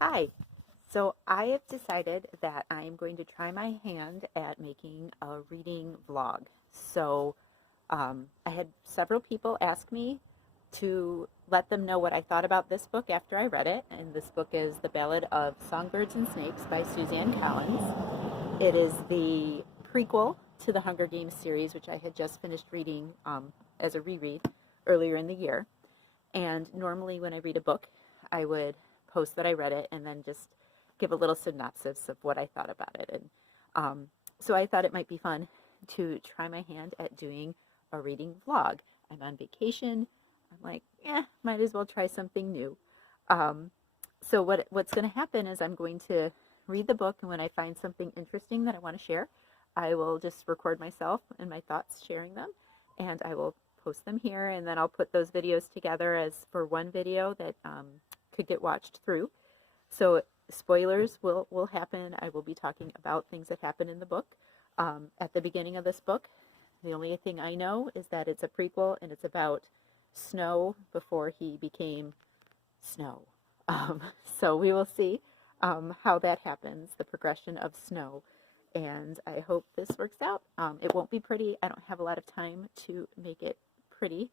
Hi. So I have decided that I am going to try my hand at making a reading vlog. I had several people ask me to let them know what I thought about this book after I read it. And this book is The Ballad of Songbirds and Snakes by Suzanne Collins. It is the prequel to the Hunger Games series, which I had just finished reading as a reread earlier in the year. And normally, when I read a book, I would post that I read it and then just give a little synopsis of what I thought about it. And so I thought it might be fun to try my hand at doing a reading vlog. I'm on vacation. I'm like, might as well try something new. Um, what's going to happen is I'm going to read the book, and when I find something interesting that I want to share, I will just record myself and my thoughts sharing them, and I will post them here, and then I'll put those videos together as for one video that could get watched through. So spoilers will happen. I will be talking about things that happen in the book. At the beginning of this book, the only thing I know is that it's a prequel and it's about Snow before he became Snow. Um, so we will see how that happens, the progression of Snow. And I hope this works out. It won't be pretty. I don't have a lot of time to make it pretty.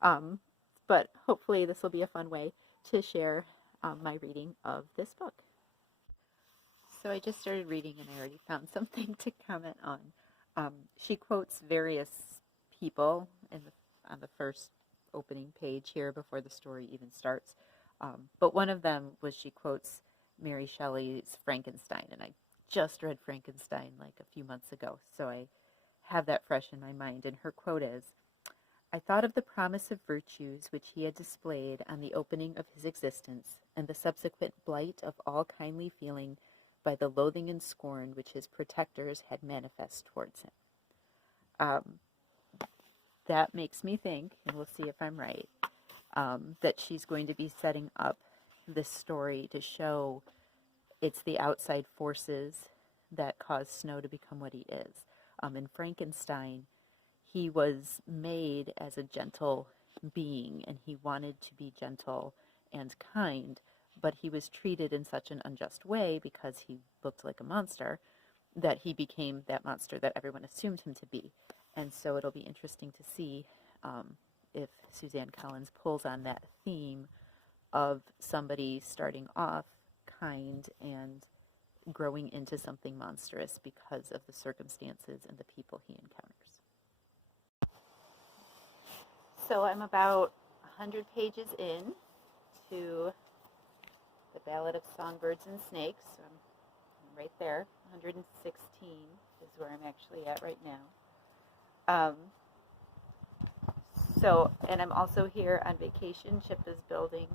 Um, but hopefully this will be a fun way to share my reading of this book. So I just started reading and I already found something to comment on. She quotes various people on the first opening page here before the story even starts. But one of them was she quotes Mary Shelley's Frankenstein, and I just read Frankenstein like a few months ago, so I have that fresh in my mind. And her quote is, "I thought of the promise of virtues which he had displayed on the opening of his existence, and the subsequent blight of all kindly feeling by the loathing and scorn which his protectors had manifest towards him." Um, that makes me think, and we'll see if I'm right, that she's going to be setting up this story to show it's the outside forces that cause Snow to become what he is. In Frankenstein, he was made as a gentle being, and he wanted to be gentle and kind, but he was treated in such an unjust way because he looked like a monster that he became that monster that everyone assumed him to be. And so it'll be interesting to see if Suzanne Collins pulls on that theme of somebody starting off kind and growing into something monstrous because of the circumstances and the people he encounters. So I'm about 100 pages in to The Ballad of Songbirds and Snakes. So I'm right there. 116 is where I'm actually at right now. And I'm also here on vacation. Chip is building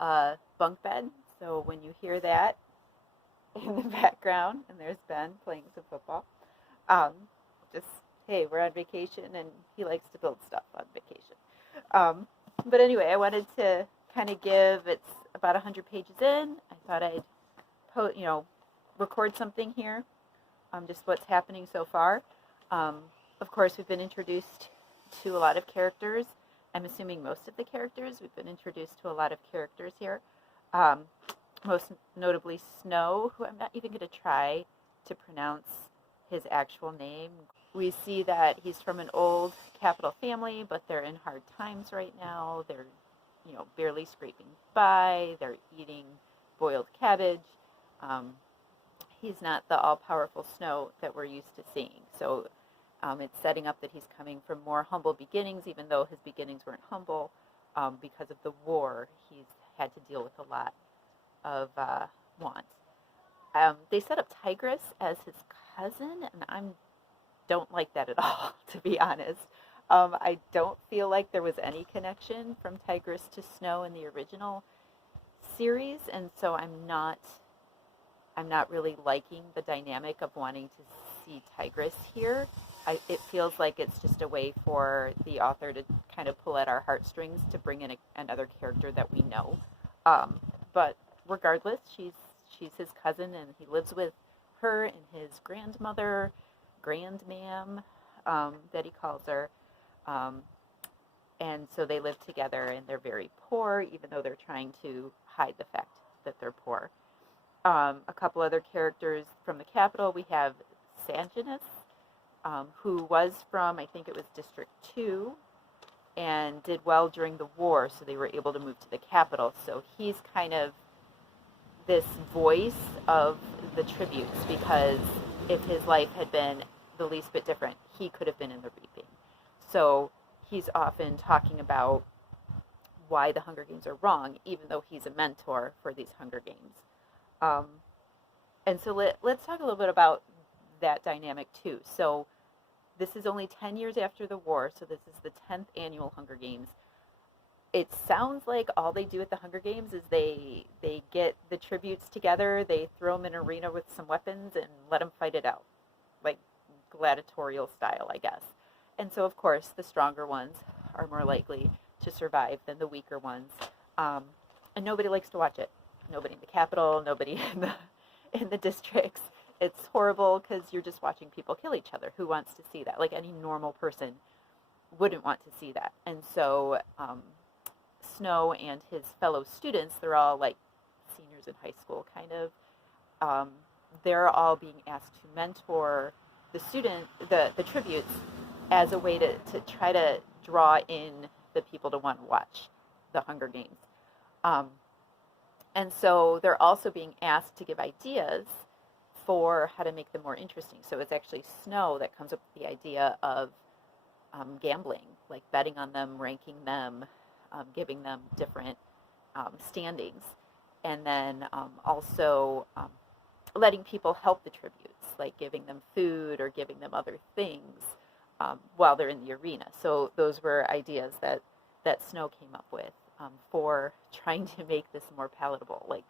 a bunk bed. So when you hear that in the background, and there's Ben playing some football, just, hey, we're on vacation, and he likes to build stuff on vacation. But anyway, I wanted to kind of it's about 100 pages in. I thought I'd, record something here, just what's happening so far. Of course, we've been introduced to a lot of characters. I'm assuming most of the characters. We've been introduced to a lot of characters here. Most notably Snow, who I'm not even going to try to pronounce his actual name. We see that he's from an old capital family, but they're in hard times right now. They're, barely scraping by. They're eating boiled cabbage. He's not the all-powerful Snow that we're used to seeing. So it's setting up that he's coming from more humble beginnings, even though his beginnings weren't humble. Because of the war, he's had to deal with a lot of want. They set up Tigress as his cousin, and I don't like that at all, to be honest. I don't feel like there was any connection from Tigress to Snow in the original series, and so I'm not really liking the dynamic of wanting to see Tigress here. It feels like it's just a way for the author to kind of pull at our heartstrings to bring in another character that we know. But regardless, she's his cousin, and he lives with her and his grandmother, grandmam, that he calls her. And so they live together, and they're very poor, even though they're trying to hide the fact that they're poor. A couple other characters from the capital. We have Sanguinus, who was from, I think it was District 2, and did well during the war, so they were able to move to the capital. So he's kind of this voice of the tributes, because if his life had been the least bit different, he could have been in the reaping. So he's often talking about why the Hunger Games are wrong, even though he's a mentor for these Hunger Games. And so let's talk a little bit about that dynamic too. So this is only 10 years after the war, so this is the 10th annual Hunger Games. It sounds like all they do at the Hunger Games is they get the tributes together, they throw them in an arena with some weapons and let them fight it out, like gladiatorial style, I guess. And so, of course, the stronger ones are more likely to survive than the weaker ones. And nobody likes to watch it. Nobody in the capital, nobody in the districts. It's horrible because you're just watching people kill each other. Who wants to see that? Like, any normal person wouldn't want to see that. And so Snow and his fellow students, they're all like seniors in high school, kind of. They're all being asked to mentor the tributes as a way to try to draw in the people to want to watch the Hunger Games. And so they're also being asked to give ideas for how to make them more interesting. So it's actually Snow that comes up with the idea of gambling, like betting on them, ranking them, giving them different standings, and then also letting people help the tributes, like giving them food or giving them other things while they're in the arena. So those were ideas that Snow came up with for trying to make this more palatable. Like,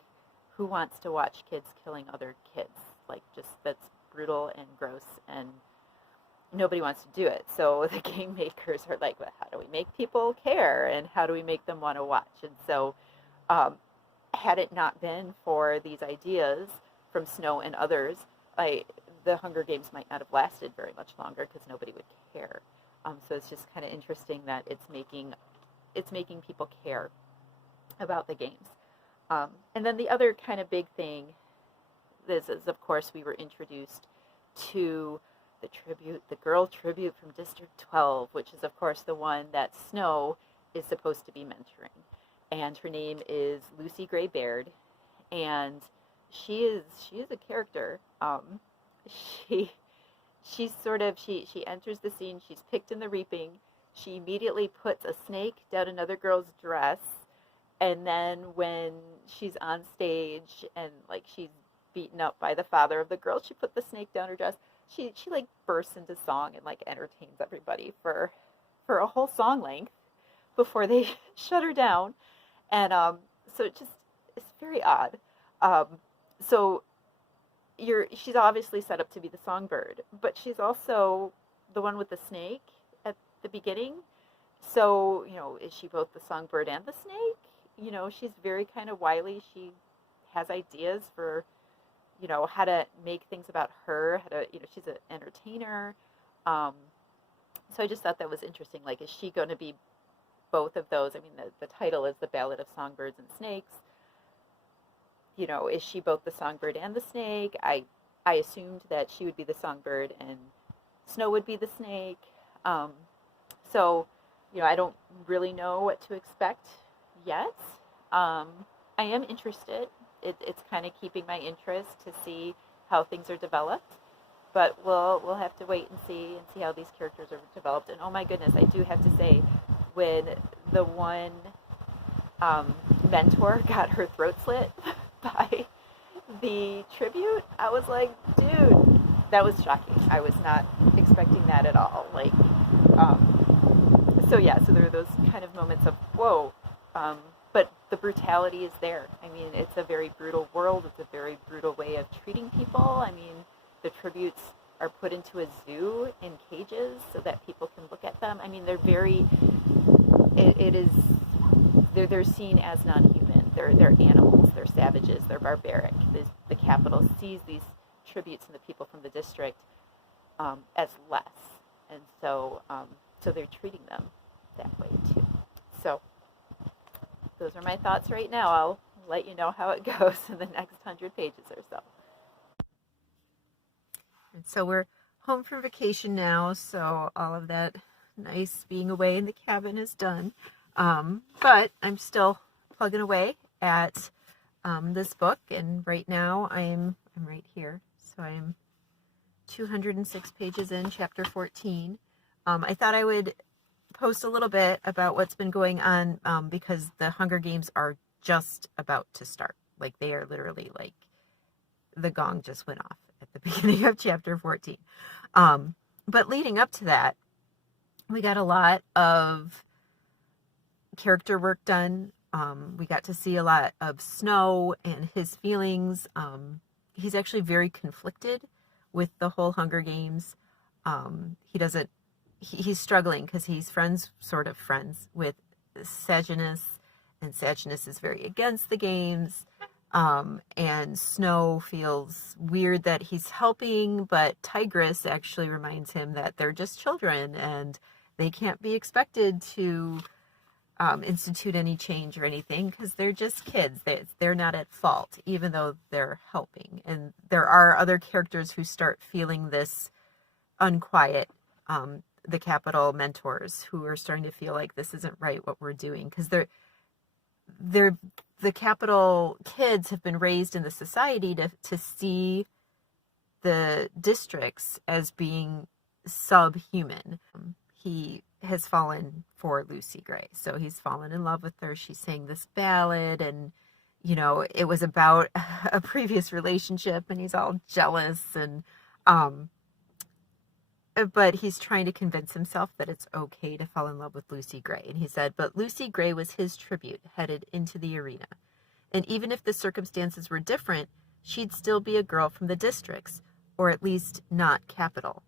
who wants to watch kids killing other kids? Like, just, that's brutal and gross, and nobody wants to do it. So the game makers are like, well, how do we make people care, and how do we make them want to watch? And so had it not been for these ideas from Snow and others, the Hunger Games might not have lasted very much longer because nobody would care. So it's just kind of interesting that it's making people care about the games. And then the other kind of big thing is, of course, we were introduced to the girl tribute from District 12, which is, of course, the one that Snow is supposed to be mentoring. And her name is Lucy Gray Baird, and she is a character. She enters the scene. She's picked in the reaping. She immediately puts a snake down another girl's dress, and then when she's on stage and like she's beaten up by the father of the girl, she put the snake down her dress. She like bursts into song and like entertains everybody for a whole song length before they shut her down. And so it's very odd. So she's obviously set up to be the songbird, but she's also the one with the snake at the beginning. So, is she both the songbird and the snake? She's very kind of wily. She has ideas for, how to make things about her, she's an entertainer. So I just thought that was interesting. Like, is she going to be both of those? I mean, the title is The Ballad of Songbirds and Snakes. Is she both the songbird and the snake? I assumed that she would be the songbird and Snow would be the snake. So, I don't really know what to expect yet. I am interested. It's kind of keeping my interest to see how things are developed. But we'll have to wait and see how these characters are developed. And oh my goodness, I do have to say, when the one mentor got her throat slit by the tribute, I was like, dude, that was shocking. I was not expecting that at all. Like, so there are those kind of moments of whoa, but the brutality is there. I mean, it's a very brutal world. It's a very brutal way of treating people. I mean, the tributes are put into a zoo in cages so that people can look at them. I mean, they're they're seen as non-human. They're animals. They're savages. They're barbaric. The capital sees these tributes and the people from the district as less, and so they're treating them that way too. So those are my thoughts right now. I'll let you know how it goes in the next 100 pages or so. And so we're home from vacation now, so all of that nice being away in the cabin is done. But I'm still plugging away at this book, and right now I'm right here. So I'm 206 pages in, chapter 14. I thought I would post a little bit about what's been going on because the Hunger Games are just about to start. Like, they are literally like, the gong just went off at the beginning of chapter 14. But leading up to that, we got a lot of character work done. We got to see a lot of Snow and his feelings. He's actually very conflicted with the whole Hunger Games. He's struggling because he's sort of friends with Sejanus, and Sejanus is very against the games. And Snow feels weird that he's helping, but Tigress actually reminds him that they're just children and they can't be expected to institute any change or anything because they're just kids. They're not at fault, even though they're helping. And there are other characters who start feeling this unquiet, the Capitol mentors, who are starting to feel like this isn't right what we're doing, because the Capitol kids have been raised in the society to see the districts as being subhuman. He has fallen for Lucy Gray, so he's fallen in love with her. She sang this ballad, and it was about a previous relationship, and he's all jealous, and but he's trying to convince himself that it's okay to fall in love with Lucy Gray. And he said, but Lucy Gray was his tribute headed into the arena. And even if the circumstances were different, she'd still be a girl from the districts, or at least not Capitol.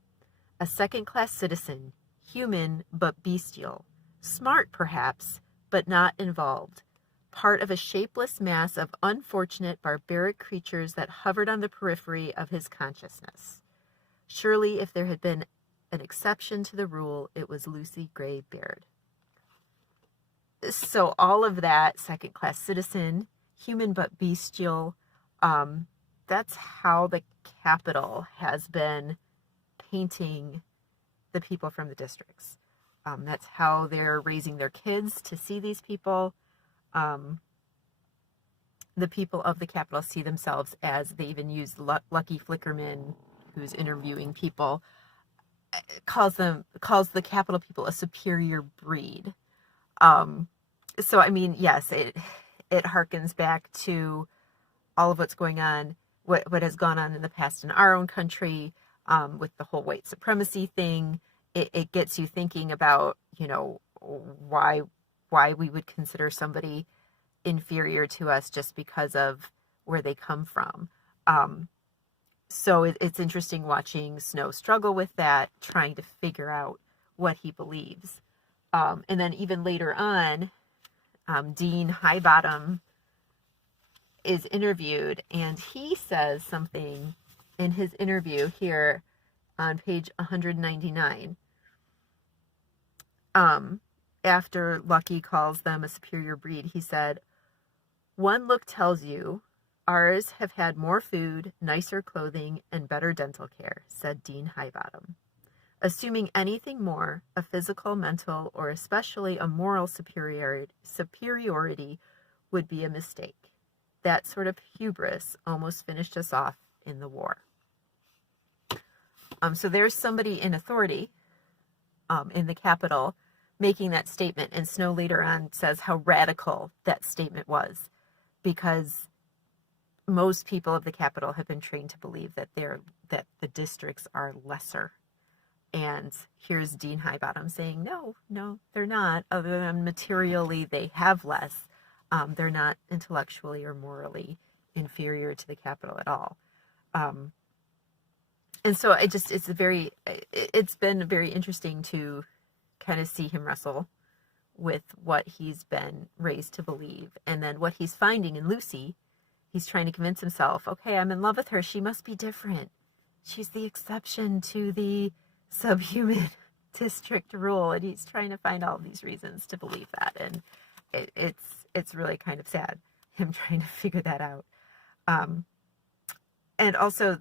A second-class citizen, human but bestial, smart perhaps, but not involved, part of a shapeless mass of unfortunate barbaric creatures that hovered on the periphery of his consciousness. Surely if there had been an exception to the rule, it was Lucy Gray Baird. So all of that, second-class citizen, human but bestial, that's how the Capitol has been painting the people from the districts. That's how they're raising their kids to see these people. The people of the Capitol see themselves as, they even use Lucky Flickerman, who's interviewing people, calls the Capitol people a superior breed. So I mean, yes, it harkens back to all of what's going on, what has gone on in the past in our own country, with the whole white supremacy thing. It gets you thinking about, why we would consider somebody inferior to us just because of where they come from. So it's interesting watching Snow struggle with that, trying to figure out what he believes. And then even later on, Dean Highbottom is interviewed, and he says something in his interview here on page 199. After Lucky calls them a superior breed, he said, "One look tells you ours have had more food, nicer clothing, and better dental care," said Dean Highbottom. "Assuming anything more, a physical, mental, or especially a moral superiority would be a mistake. That sort of hubris almost finished us off in the war." So there's somebody in authority in the Capitol making that statement, and Snow later on says how radical that statement was, because most people of the Capitol have been trained to believe that the districts are lesser. And here's Dean Highbottom saying, no, they're not. Other than materially, they have less. They're not intellectually or morally inferior to the Capitol at all. And so it's been very interesting to kind of see him wrestle with what he's been raised to believe. And then what he's finding in Lucy, he's trying to convince himself, okay, I'm in love with her. She must be different. She's the exception to the subhuman district rule. And he's trying to find all these reasons to believe that. And it's really kind of sad. him trying to figure that out. And also,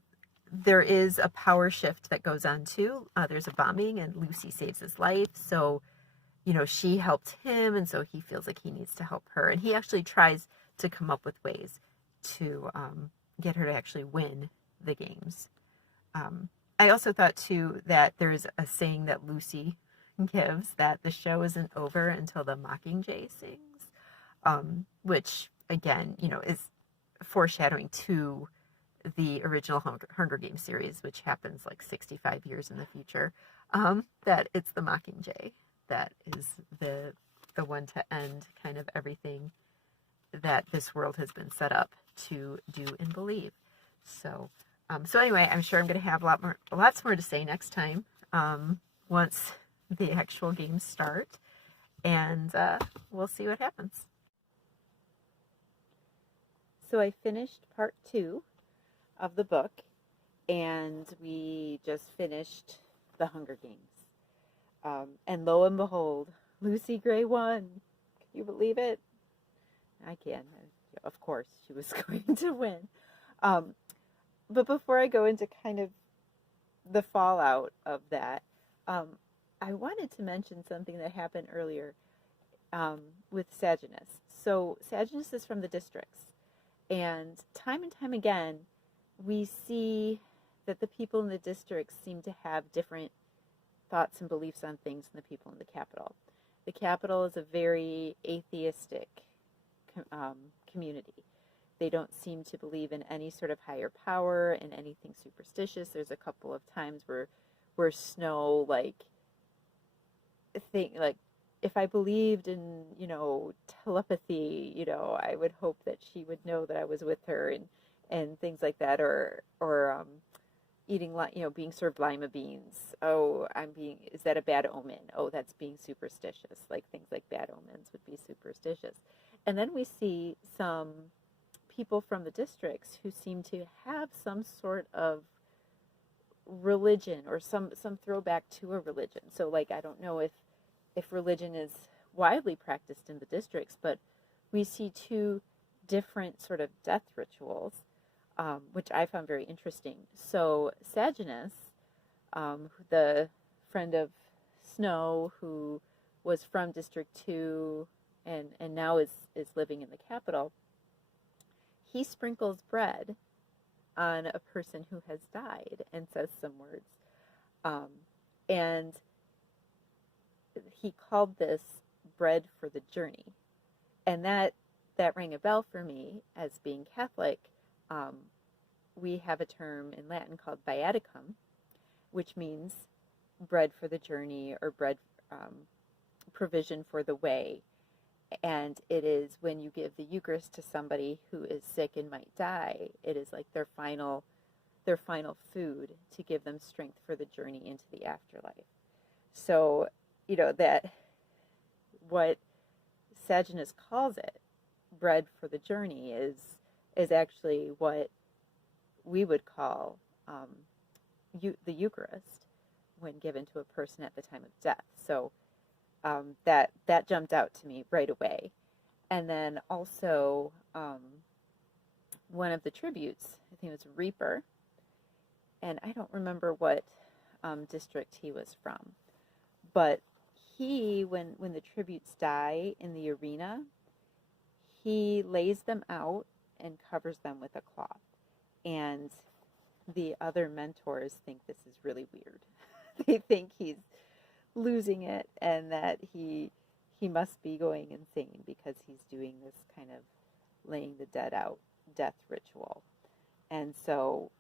there is a power shift that goes on too. There's a bombing, and Lucy saves his life. So, she helped him, and so he feels like he needs to help her. And he actually tries to come up with ways to get her to actually win the games. I also thought too that there's a saying that Lucy gives, that the show isn't over until the Mockingjay sings, which again, is foreshadowing to the original Hunger Games series, which happens like 65 years in the future. That it's the Mockingjay that is the one to end kind of everything that this world has been set up to do and believe. So anyway, I'm sure I'm going to have lots more to say next time, once the actual games start, and we'll see what happens. So I finished part 2 of the book, and we just finished the Hunger Games. And lo and behold, Lucy Gray won. Can you believe it? I can. Of course, she was going to win. But before I go into kind of the fallout of that, I wanted to mention something that happened earlier with Saginus. So Saginus is from the districts, and time again, we see that the people in the districts seem to have different thoughts and beliefs on things than the people in the capital. The capital is a very atheistic community. They don't seem to believe in any sort of higher power and anything superstitious. There's a couple of times where Snow if I believed in telepathy, I would hope that she would know that I was with her, and things like that, or eating being served lima beans. Oh, is that a bad omen? Oh, that's being superstitious. Like things like bad omens would be superstitious. And then we see some people from the districts who seem to have some sort of religion, or some throwback to a religion. So I don't know if religion is widely practiced in the districts, but we see 2 different sort of death rituals, which I found very interesting. So Saginus, the friend of Snow, who was from District 2 and now is living in the capital, he sprinkles bread on a person who has died and says some words. And he called this bread for the journey. And that rang a bell for me as being Catholic. We have a term in Latin called viaticum, which means bread for the journey, or bread, provision for the way. And it is when you give the Eucharist to somebody who is sick and might die, it is like their final food to give them strength for the journey into the afterlife. So, that what Saginus calls it, bread for the journey, is actually what we would call the Eucharist when given to a person at the time of death. So that jumped out to me right away. And then also one of the tributes, I think it was Reaper, and I don't remember what district he was from, but he, when the tributes die in the arena, he lays them out and covers them with a cloth. And the other mentors think this is really weird. They think he's losing it, and that he must be going insane because he's doing this kind of laying the dead out death ritual. And so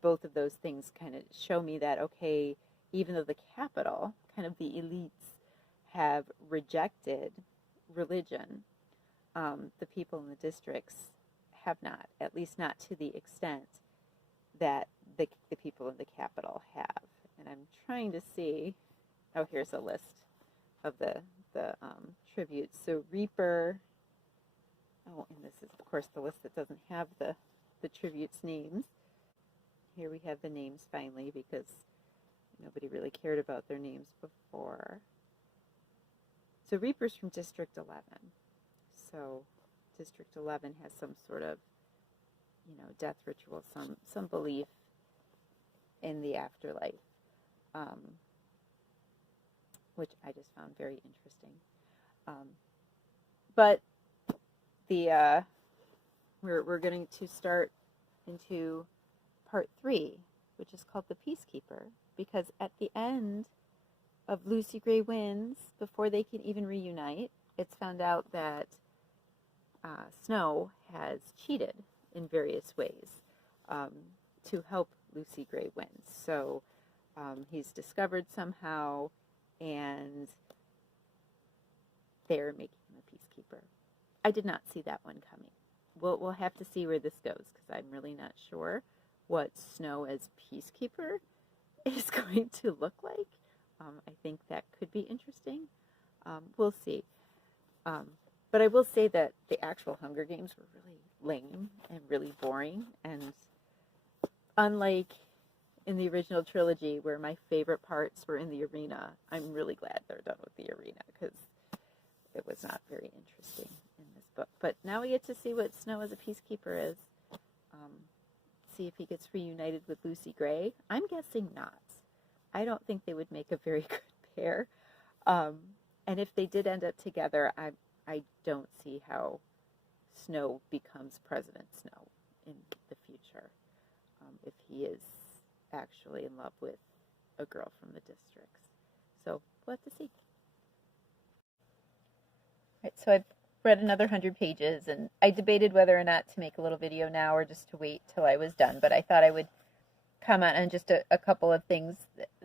both of those things kind of show me that, okay, even though the capital, kind of the elites, have rejected religion, the people in the districts have not, at least not to the extent that the people in the capital have. And I'm trying to see, oh, here's a list of the tributes. So Reaper, oh, and this is, of course, the list that doesn't have the tributes' names. Here we have the names finally, because nobody really cared about their names before. So Reaper's from District 11. So District 11 has some sort of, death ritual, some belief in the afterlife, which I just found very interesting. But we're going to start into part 3, which is called The Peacekeeper, because at the end of Lucy Gray Wins, before they can even reunite, it's found out that Snow has cheated in various ways to help Lucy Gray win. So he's discovered somehow, and they're making him a peacekeeper. I did not see that one coming. We'll have to see where this goes, because I'm really not sure what Snow as peacekeeper is going to look like. I think that could be interesting. We'll see. But I will say that the actual Hunger Games were really lame and really boring. And unlike in the original trilogy, where my favorite parts were in the arena, I'm really glad they're done with the arena, because it was not very interesting in this book. But now we get to see what Snow as a peacekeeper is. See if he gets reunited with Lucy Gray. I'm guessing not. I don't think they would make a very good pair. And if they did end up together, I don't see how Snow becomes President Snow in the future, if he is actually in love with a girl from the districts. So we'll have to see. Right, so I've read another 100 pages, and I debated whether or not to make a little video now or just to wait till I was done, but I thought I would comment on just a couple of things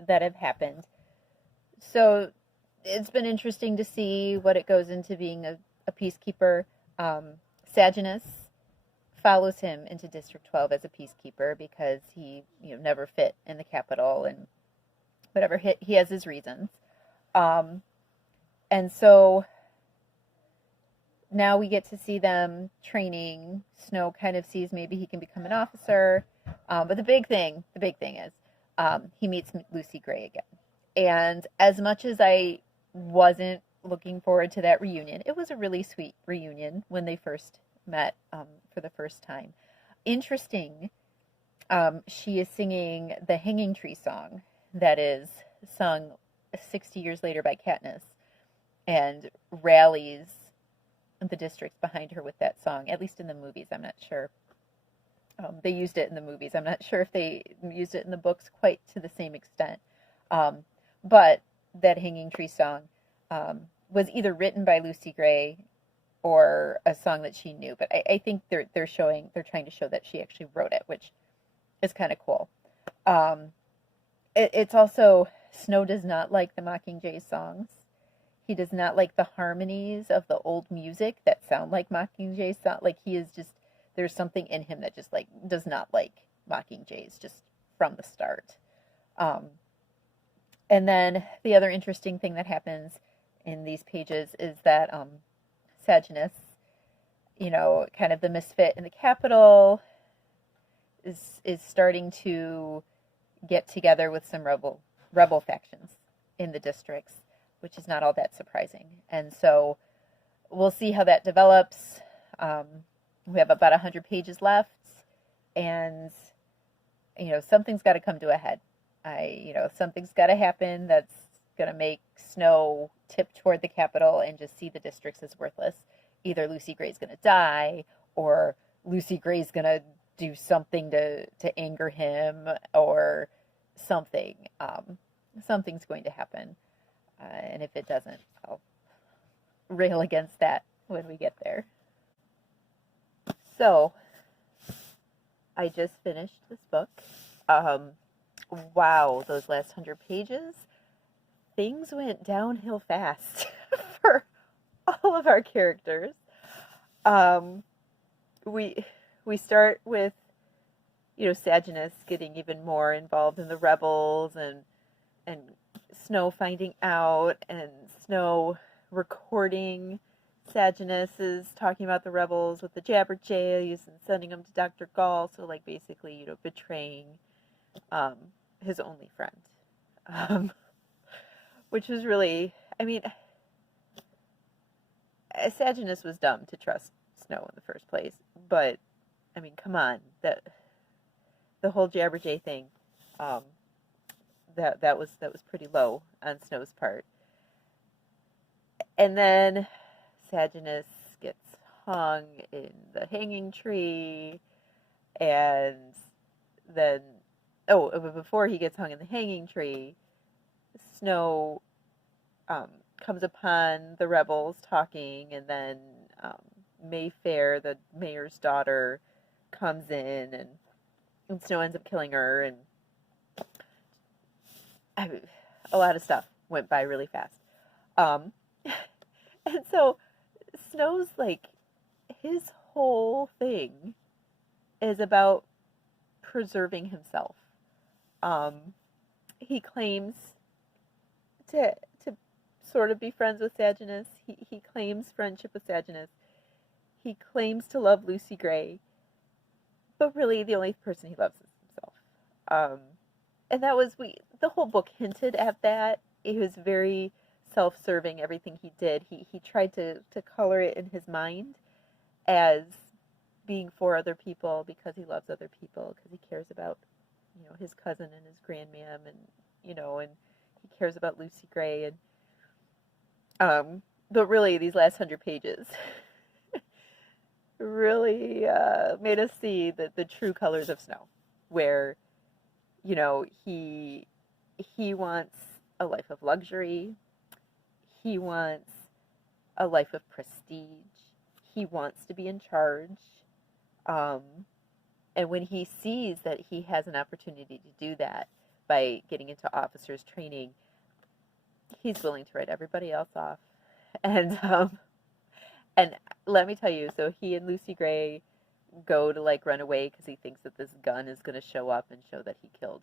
that have happened. So it's been interesting to see what it goes into being a peacekeeper. Saginus follows him into District 12 as a peacekeeper because he never fit in the capital, and whatever, he has his reasons. And so now we get to see them training. Snow kind of sees maybe he can become an officer. But the big thing is he meets Lucy Gray again. And as much as I wasn't looking forward to that reunion, it was a really sweet reunion when they first met for the first time. Interesting, she is singing the Hanging Tree song that is sung 60 years later by Katniss, and rallies the districts behind her with that song, at least in the movies. I'm not sure. They used it in the movies. I'm not sure if they used it in the books quite to the same extent. But that Hanging Tree song was either written by Lucy Gray or a song that she knew. But I think they're trying to show that she actually wrote it, which is kind of cool. It's also, Snow does not like the Mockingjay songs. He does not like the harmonies of the old music that sound like Mockingjay sound. Like, he is just, there's something in him that just does not like Mockingjays just from the start. And then the other interesting thing that happens in these pages is that Saginus, kind of the misfit in the capital, is starting to get together with some rebel factions in the districts, which is not all that surprising. And so we'll see how that develops. We have about 100 pages left, and something's got to come to a head. Something's got to happen that's going to make Snow tip toward the capital and just see the districts as worthless. Either Lucy Gray's going to die, or Lucy Gray's going to do something to anger him, or something. Something's going to happen. And if it doesn't, I'll rail against that when we get there. So, I just finished this book. Wow, those last 100 pages, things went downhill fast for all of our characters. We start with, Saginus getting even more involved in the rebels, and Snow finding out, and Snow recording Saginus is talking about the rebels with the Jabberjays and sending them to Dr. Gall, so basically, betraying his only friend. Which was really, Saginus was dumb to trust snow in the first place. But I mean, come on, the whole Jabberjay thing, um, that was pretty low on Snow's part. And then Saginus gets hung in the hanging tree, and then but before he gets hung in the hanging tree, Snow comes upon the rebels talking, and then Mayfair, the mayor's daughter, comes in, and Snow ends up killing her, and a lot of stuff went by really fast. Um, and so Snow's like, his whole thing is about preserving himself. He claims to sort of be friends with Saginus. He claims friendship with Saginus. He claims to love Lucy Gray, but really the only person he loves is himself. And that was the whole book hinted at that. It was very self-serving, everything he did. He tried to color it in his mind as being for other people because he loves other people, because he cares about, his cousin and his grandmam, and and he cares about Lucy Gray, and but really these last 100 pages really made us see the true colors of Snow, where he wants a life of luxury, he wants a life of prestige, he wants to be in charge, and when he sees that he has an opportunity to do that by getting into officers training, he's willing to write everybody else off. And let me tell you, so he and Lucy Gray go to like run away because he thinks that this gun is going to show up and show that he killed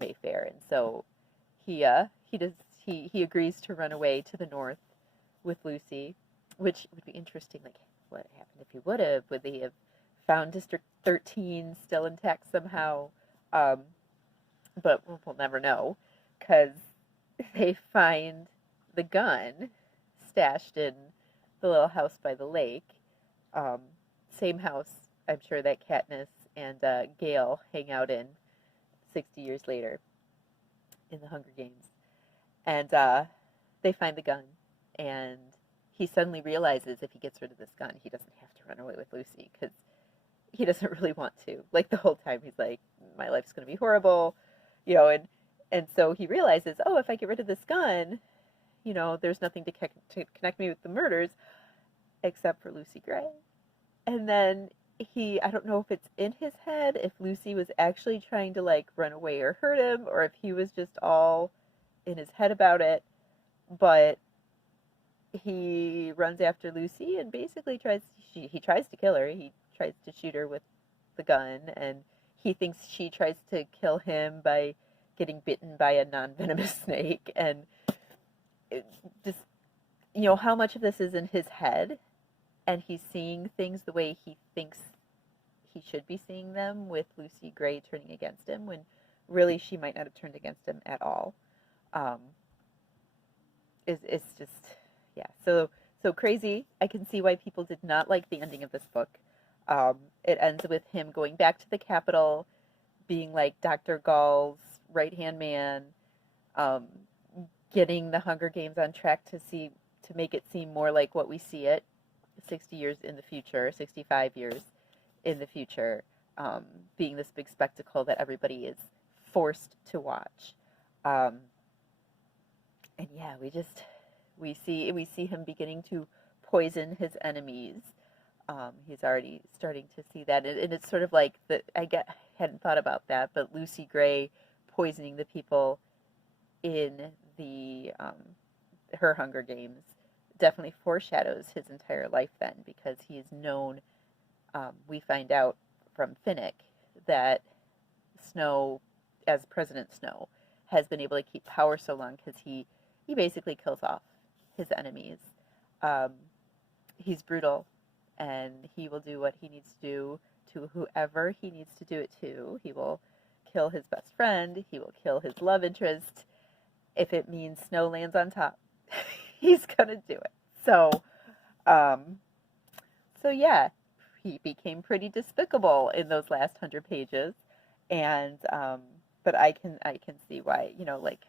Mayfair, and so he agrees to run away to the north with Lucy, which would be interesting. Like, what happened if he would have? Would they have found District 13 still intact somehow? But we'll never know, because they find the gun stashed in the little house by the lake. Same house, I'm sure, that Katniss and Gale hang out in 60 years later in the Hunger Games. And they find the gun, and he suddenly realizes if he gets rid of this gun, he doesn't have to run away with Lucy, because he doesn't really want to. Like, the whole time he's like, my life's going to be horrible, and so he realizes, oh, if I get rid of this gun, there's nothing to connect me with the murders except for Lucy Gray. And then I don't know if it's in his head, if Lucy was actually trying to like run away or hurt him, or if he was just all in his head about it, but he runs after Lucy and basically tries to kill her. He tries to shoot her with the gun, and he thinks she tries to kill him by getting bitten by a non-venomous snake. And just, how much of this is in his head, and he's seeing things the way he thinks he should be seeing them, with Lucy Gray turning against him when really she might not have turned against him at all. It's just, yeah, so crazy. I can see why people did not like the ending of this book. It ends with him going back to the Capitol, being like Dr. Gall's right-hand man, getting the Hunger Games on track to make it seem more like what we see it 60 years in the future, 65 years in the future, being this big spectacle that everybody is forced to watch. And yeah, we see him beginning to poison his enemies. He's already starting to see that, and it's sort of like hadn't thought about that, but Lucy Gray poisoning the people in the her Hunger Games definitely foreshadows his entire life then, because he is known. We find out from Finnick that Snow, as President Snow, has been able to keep power so long because he basically kills off his enemies. He's brutal, and he will do what he needs to do to whoever he needs to do it to. He will kill his best friend. He will kill his love interest. If it means Snow lands on top, he's gonna do it. So yeah, he became pretty despicable in those last 100 pages, and but I can see why, like,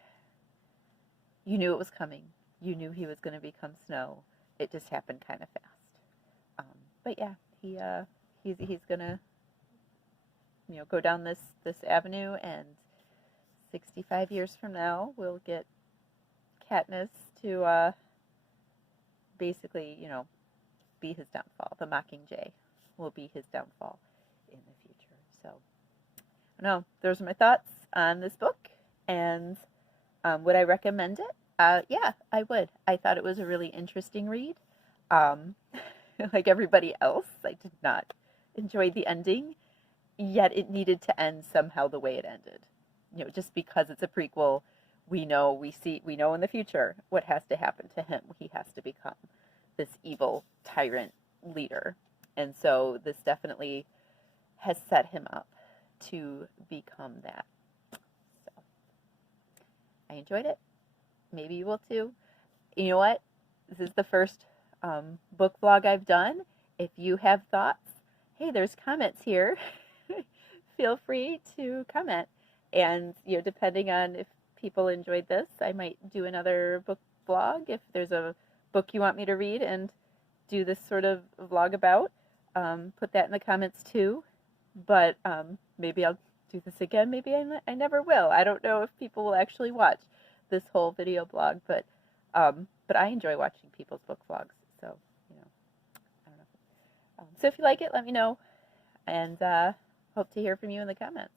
you knew it was coming. You knew he was going to become snow. It just happened kind of fast. But yeah, he's gonna go down this avenue, and 65 years from now we'll get Katniss to basically be his downfall. The Mockingjay will be his downfall in the future. So I don't know. Those are my thoughts on this book, and would I recommend it? Yeah, I would. I thought it was a really interesting read. Like everybody else, I did not enjoy the ending, yet it needed to end somehow the way it ended. Just because it's a prequel, we know in the future what has to happen to him. He has to become this evil tyrant leader. And so this definitely has set him up to become that. So I enjoyed it. Maybe you will too. You know what? This is the first book vlog I've done. If you have thoughts, hey, there's comments here. Feel free to comment. And depending on if people enjoyed this, I might do another book vlog. If there's a book you want me to read and do this sort of vlog about, put that in the comments too. But maybe I'll do this again. Maybe I never will. I don't know if people will actually watch this whole video blog, but I enjoy watching people's book vlogs. So I don't know. So if you like it, let me know, and hope to hear from you in the comments.